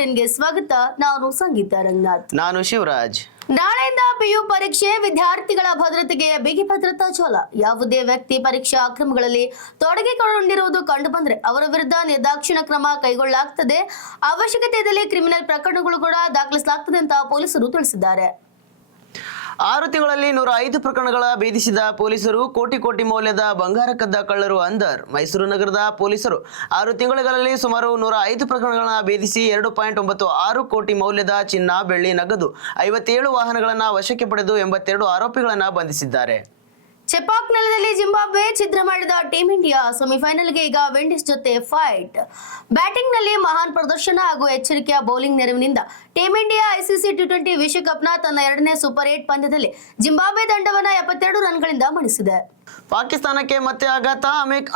ಬುಲೆಟಿನ್ಗೆ ಸ್ವಾಗತ. ನಾನು ಸಂಗೀತ ರಂಗನಾಥ್. ನಾನು ಶಿವರಾಜ್. ನಾಳೆಯಿಂದ ಪಿಯು ಪರೀಕ್ಷೆ, ವಿದ್ಯಾರ್ಥಿಗಳ ಭದ್ರತೆಗೆ ಬಿಗಿ ಭದ್ರತಾ ಛಲ. ಯಾವುದೇ ವ್ಯಕ್ತಿ ಪರೀಕ್ಷಾ ಅಕ್ರಮಗಳಲ್ಲಿ ತೊಡಗಿಕೊಂಡಿರುವುದು ಕಂಡುಬಂದರೆ ಅವರ ವಿರುದ್ಧ ನಿರ್ದಾಕ್ಷಿಣ್ಯ ಕ್ರಮ ಕೈಗೊಳ್ಳಲಾಗುತ್ತದೆ. ಅವಶ್ಯಕತೆ ಇದ್ದಲ್ಲಿ ಕ್ರಿಮಿನಲ್ ಪ್ರಕರಣಗಳು ಕೂಡ ದಾಖಲಿಸಲಾಗುತ್ತದೆ ಅಂತ ಪೊಲೀಸರು ತಿಳಿಸಿದ್ದಾರೆ. 6 ತಿಂಗಳಲ್ಲಿ 105 ಪ್ರಕರಣಗಳ ಭೇದಿಸಿದ ಪೊಲೀಸರು. ಕೋಟಿ ಮೌಲ್ಯದ ಬಂಗಾರ ಕದ್ದ ಕಳ್ಳರು ಅಂದರ್. ಮೈಸೂರು ನಗರದ ಪೊಲೀಸರು 6 ತಿಂಗಳುಗಳಲ್ಲಿ ಸುಮಾರು 105 ಪ್ರಕರಣಗಳನ್ನ ಭೇದಿಸಿ 2.96 ಕೋಟಿ ಮೌಲ್ಯದ ಚಿನ್ನ, ಬೆಳ್ಳಿ, ನಗದು, 57 ವಾಹನಗಳನ್ನ ವಶಕ್ಕೆ ಪಡೆದು 82 ಆರೋಪಿಗಳನ್ನ ಬಂಧಿಸಿದ್ದಾರೆ. ಚೆಪಾಕ್ ನೆಲದಲ್ಲಿ ಜಿಂಬಾಬ್ವೆ ಛಿದ್ರ ಮಾಡಿದ ಟೀಂ ಇಂಡಿಯಾ ಸೆಮಿಫೈನಲ್ಗೆ ಈಗ ವಿಂಡೀಸ್ ಜೊತೆ ಫೈಟ್. ಬ್ಯಾಟಿಂಗ್ ನಲ್ಲಿ ಮಹಾನ್ ಪ್ರದರ್ಶನ ಹಾಗೂ ಎಚ್ಚರಿಕೆಯ ಬೌಲಿಂಗ್ ನೆರವಿನಿಂದ ಟೀಂ ಇಂಡಿಯಾ ಐಸಿಸಿ ಟಿ20 ವಿಶ್ವಕಪ್ನ ತನ್ನ 2ನೇ ಸೂಪರ್ 8 ಪಂದ್ಯದಲ್ಲಿ ಜಿಂಬಾಬ್ವೆ ತಂಡವನ್ನ 72 ರನ್ಗಳಿಂದ ಮಣಿಸಿದೆ. ಪಾಕಿಸ್ತಾನಕ್ಕೆ ಮತ್ತೆ ಆಘಾತ.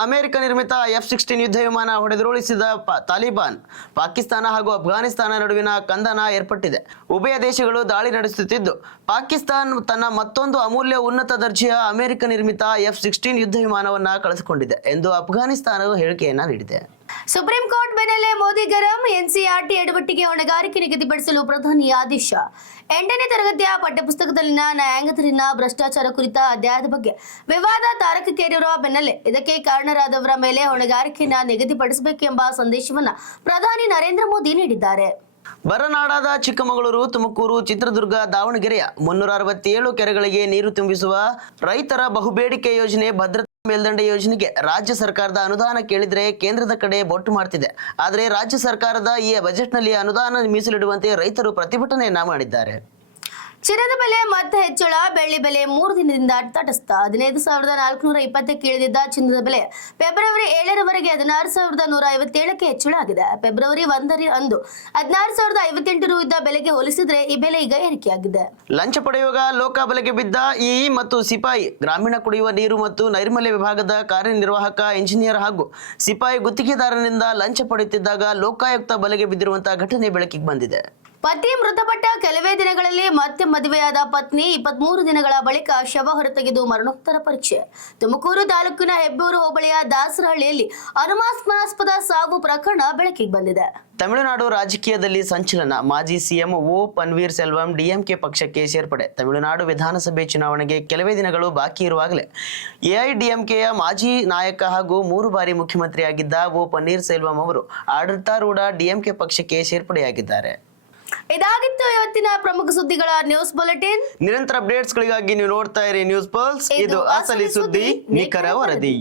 ಅಮೆರಿಕ ನಿರ್ಮಿತ F-16 ಯುದ್ಧ ವಿಮಾನ ಹೊಡೆದುರುಳಿಸಿದ ತಾಲಿಬಾನ್. ಪಾಕಿಸ್ತಾನ ಹಾಗೂ ಅಫ್ಘಾನಿಸ್ತಾನ ನಡುವಿನ ಕಂದನ ಏರ್ಪಟ್ಟಿದೆ. ಉಭಯ ದೇಶಗಳು ದಾಳಿ ನಡೆಸುತ್ತಿದ್ದು, ಪಾಕಿಸ್ತಾನ ತನ್ನ ಮತ್ತೊಂದು ಅಮೂಲ್ಯ ಉನ್ನತ ದರ್ಜೆಯ ಅಮೆರಿಕ ನಿರ್ಮಿತ F-16 ಯುದ್ಧ ವಿಮಾನವನ್ನ ಕಳೆದುಕೊಂಡಿದೆ ಎಂದು ಅಫ್ಘಾನಿಸ್ತಾನವು ಹೇಳಿಕೆಯನ್ನ ನೀಡಿದೆ. ಸುಪ್ರೀಂ ಕೋರ್ಟ್ ಬೆನ್ನಲ್ಲೇ ಮೋದಿ ಗರಂ. ಎನ್ಸಿಆರ್ಟಿ ಎಡವಟ್ಟಿಗೆ ಹೊಣೆಗಾರಿಕೆ ನಿಗದಿಪಡಿಸಲು ಪ್ರಧಾನಿ ಆದೇಶ. 8ನೇ ತರಗತಿಯ ಪಠ್ಯಪುಸ್ತಕದಲ್ಲಿನ ನ್ಯಾಯಾಂಗದಲ್ಲಿನ ಭ್ರಷ್ಟಾಚಾರ ಕುರಿತ ಅಧ್ಯಾಯದ ಬಗ್ಗೆ ವಿವಾದ ತಾರಕಕ್ಕೇರಿರುವ ಬೆನ್ನಲ್ಲೇ ಇದಕ್ಕೆ ಕಾರಣರಾದವರ ಮೇಲೆ ಹೊಣೆಗಾರಿಕೆಯನ್ನ ನಿಗದಿಪಡಿಸಬೇಕೆಂಬ ಸಂದೇಶವನ್ನ ಪ್ರಧಾನಿ ನರೇಂದ್ರ ಮೋದಿ ನೀಡಿದ್ದಾರೆ. ಬರನಾಡಾದ ಚಿಕ್ಕಮಗಳೂರು, ತುಮಕೂರು, ಚಿತ್ರದುರ್ಗ, ದಾವಣಗೆರೆಯ 367 ಕೆರೆಗಳಿಗೆ ನೀರು ತುಂಬಿಸುವ ರೈತರ ಬಹುಬೇಡಿಕೆ ಯೋಜನೆ ಭದ್ರತಾ ಮೇಲ್ದಂಡೆ ಯೋಜನೆಗೆ ರಾಜ್ಯ ಸರ್ಕಾರದ ಅನುದಾನ ಕೇಳಿದ್ರೆ ಕೇಂದ್ರದ ಕಡೆ ಬೊಟ್ಟು ಮಾಡ್ತಿದೆ. ಆದರೆ ರಾಜ್ಯ ಸರ್ಕಾರದ ಈ ಬಜೆಟ್ನಲ್ಲಿ ಅನುದಾನ ಮೀಸಲಿಡುವಂತೆ ರೈತರು ಪ್ರತಿಭಟನೆಯನ್ನ ಮಾಡಿದ್ದಾರೆ. ಚಿನ್ನದ ಬೆಲೆ ಮತ್ತೆ ಹೆಚ್ಚಳ. ಬೆಳ್ಳಿ ಬೆಲೆ 3 ದಿನದಿಂದ ತಟಸ್ಥ. 15,420ಕ್ಕೆ ಇಳಿದಿದ್ದ ಚಿನ್ನದ ಬೆಲೆ ಫೆಬ್ರವರಿ 7ರವರೆಗೆ 16,157ಕ್ಕೆ ಹೆಚ್ಚಳ ಆಗಿದೆ. ಫೆಬ್ರವರಿ 1 ಅಂದು 16,058 ರು ಇದ್ದ ಬೆಲೆಗೆ ಹೋಲಿಸಿದ್ರೆ ಈ ಬೆಲೆ ಈಗ ಏರಿಕೆಯಾಗಿದೆ. ಲಂಚ ಪಡೆಯುವಾಗ ಲೋಕ ಬಲೆಗೆ ಬಿದ್ದ ಇಇ ಮತ್ತು ಸಿಪಾಯಿ. ಗ್ರಾಮೀಣ ಕುಡಿಯುವ ನೀರು ಮತ್ತು ನೈರ್ಮಲ್ಯ ವಿಭಾಗದ ಕಾರ್ಯನಿರ್ವಾಹಕ ಇಂಜಿನಿಯರ್ ಹಾಗೂ ಸಿಪಾಯಿ ಗುತ್ತಿಗೆದಾರನಿಂದ ಲಂಚ ಪಡೆಯುತ್ತಿದ್ದಾಗ ಲೋಕಾಯುಕ್ತ ಬಲೆಗೆ ಬಿದ್ದಿರುವಂತಹ ಘಟನೆ ಬೆಳಕಿಗೆ ಬಂದಿದೆ. ಪತಿ ಮೃತಪಟ್ಟ ಕೆಲವೇ ದಿನಗಳಲ್ಲಿ ಮತ್ತೆ ಮದುವೆಯಾದ ಪತ್ನಿ 23 ದಿನಗಳ ಬಳಿಕ ಶವ ಹೊರತೆಗೆದು ಮರಣೋತ್ತರ ಪರೀಕ್ಷೆ. ತುಮಕೂರು ತಾಲೂಕಿನ ಹೆಬ್ಬೂರು ಹೋಬಳಿಯ ದಾಸರಹಳ್ಳಿಯಲ್ಲಿ ಅನುಮಾನಾಸ್ಪದ ಸಾವು ಪ್ರಕರಣ ಬೆಳಕಿಗೆ ಬಂದಿದೆ. ತಮಿಳುನಾಡು ರಾಜಕೀಯದಲ್ಲಿ ಸಂಚಲನ. ಮಾಜಿ ಸಿಎಂ ಓ ಪನ್ನೀರ್ ಸೆಲ್ವಂ ಡಿಎಂಕೆ ಪಕ್ಷಕ್ಕೆ ಸೇರ್ಪಡೆ. ತಮಿಳುನಾಡು ವಿಧಾನಸಭೆ ಚುನಾವಣೆಗೆ ಕೆಲವೇ ದಿನಗಳು ಬಾಕಿ ಇರುವಾಗಲೇ ಎಐಡಿಎಂಕೆಯ ಮಾಜಿ ನಾಯಕ ಹಾಗೂ 3 ಬಾರಿ ಮುಖ್ಯಮಂತ್ರಿಯಾಗಿದ್ದ ಓ ಪನ್ನೀರ್ ಸೆಲ್ವಂ ಅವರು ಆಡಳಿತಾರೂಢ ಡಿಎಂಕೆ ಪಕ್ಷಕ್ಕೆ ಸೇರ್ಪಡೆಯಾಗಿದ್ದಾರೆ. ಇದಾಗಿತ್ತು ಇವತ್ತಿನ ಪ್ರಮುಖ ಸುದ್ದಿಗಳ ನ್ಯೂಸ್ ಬುಲೆಟಿನ್. ನಿರಂತರ ಅಪ್ಡೇಟ್ಸ್ಗಳಿಗಾಗಿ ನೀವು ನೋಡ್ತಾ ಇರಿ ನ್ಯೂಸ್ ಪಲ್ಸ್. ಇದು ಅಸಲಿ ಸುದ್ದಿ, ನಿಖರ ವರದಿ.